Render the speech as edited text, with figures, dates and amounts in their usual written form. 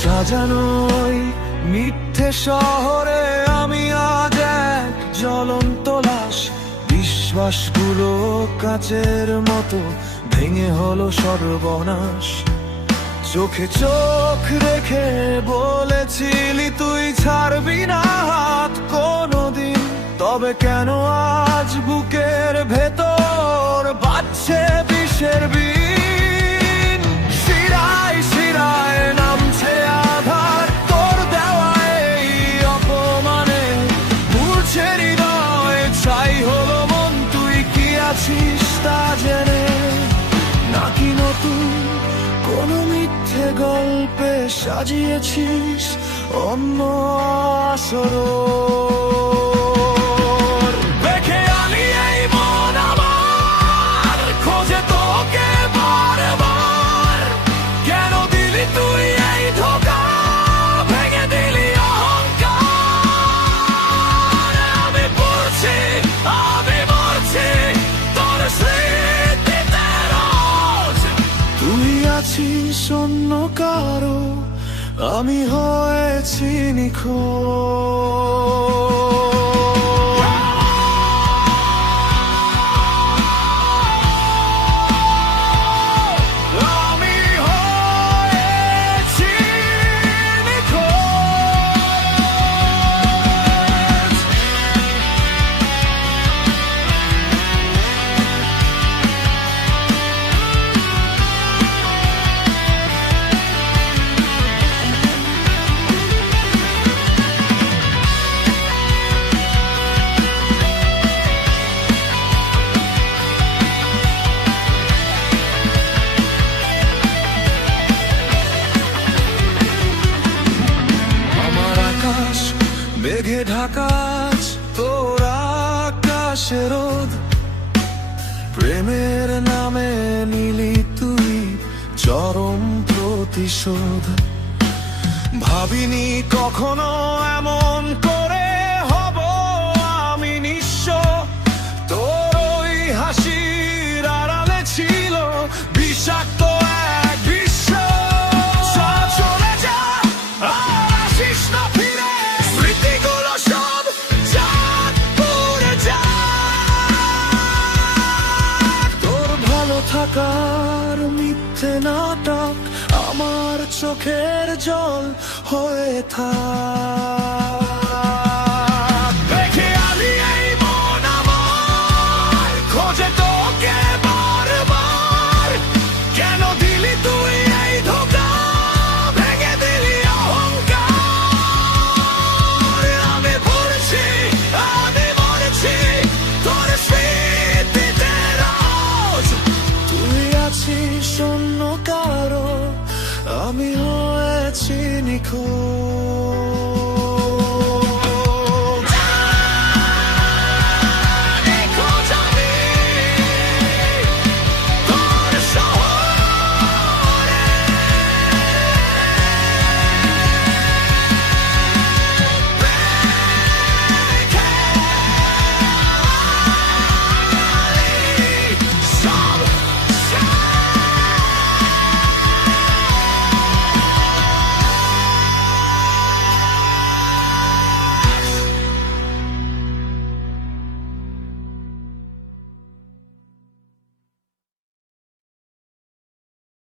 সাজানো ওই মিথ্যে শহরে আমি আজ এক জ্বলন্ত লাশ। বিশ্বাসগুলো কাচের মতো ভেঙে হলো সর্বনাশ। চোখে চোখ রেখে বলেছিলি তুই ছাড়বি না হাত কোনোদিন, তবে কেন আজ বুকের ভেতর বাজছে বিষের বিন? শিরায় শিরায় নামছে আধার, তোর দেওয়া এই অপমানে পুড়ছে হৃদয়। ছাই হলো মন, তুই কি আছিস তা জেনে, নাকি নতুন কোনো মিথ্যে গল্পে সাজিয়েছিস অন্য আসর? দেখে আনি এই মন আমার, খোঁজে তোকে বারবার। কেন দিলি তুই এই ধোঁকা, ভেঙে দিলি অহংকার। আমি পড়ছি, আমি মরছি তোর স্মৃতিতে রোজ। তুই আছিস অন্য কারো, আমি হয়েছি নিখোঁজ। আমি হয়েছি নিখোঁজ। মেঘে ঢাকাস তোর আকাশে রোদ, প্রেমের নামে নিলি তুই চরম প্রতিশোধ। ভাবিনি কখনো এমন করে হব আমি নিঃস্ব, তোর ওই হাসির আড়ালে ছিল বিষাক্ত এক বিশ্ব। চলে যা, আর আসিস না ফিরে, স্মৃতিগুলো সব চাঁদ পুড়ে যাক। তোর ভালো থাকার মিথ্যে নাটক আমার চোখের জল হয়ে থাক।